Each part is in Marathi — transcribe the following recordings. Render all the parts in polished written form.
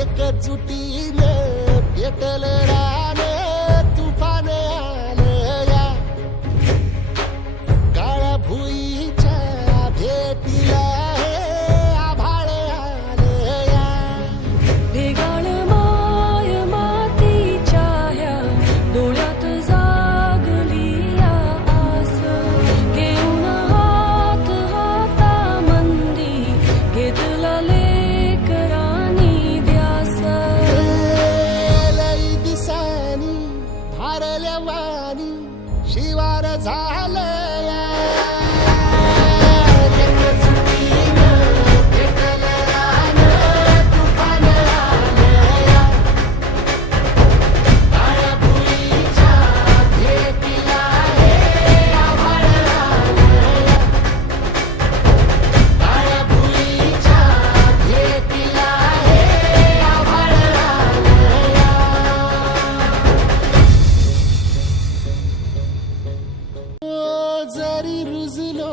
एकजुटीने पेटल रान तुफान आलं या काळ्या भुईच्या भेटीला हे आभाळ आलं या ढेगाळ माय मातीच्या ह्या डोळ्यात जागली या आस घेऊन हात हातामंदी घेतला लेकरांनी ध्यास लई दिसानी भारल्या वाणी शिवार झालं या एकजुटीनं पेटल रान तुफान आलं या काळ्या भुईच्या भेटीला हे आभाळ आलं या काळ्या भुईच्या भेटीला हे आभाळ आलं या जरी रुजलो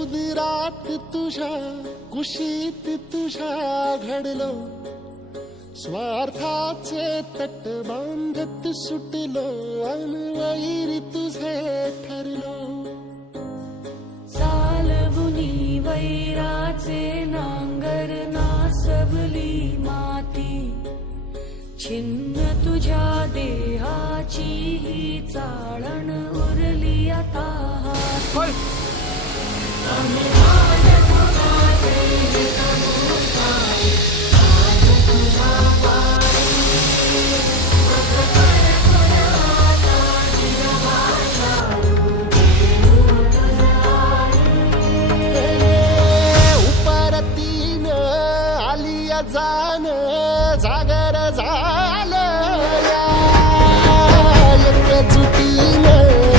उदरात तुझ्या कुशीत तुझ्या घडलो स्वार्थाचे तट बांधत सुटलो अनवैरी तुझे ठरलो चालवुनी वैराचे नांगर नासवली माती छिन्न तुझ्या देहाची ही चाळण उरली आता उपरतीन आलिया जान जागर झालं या एकजुटीनं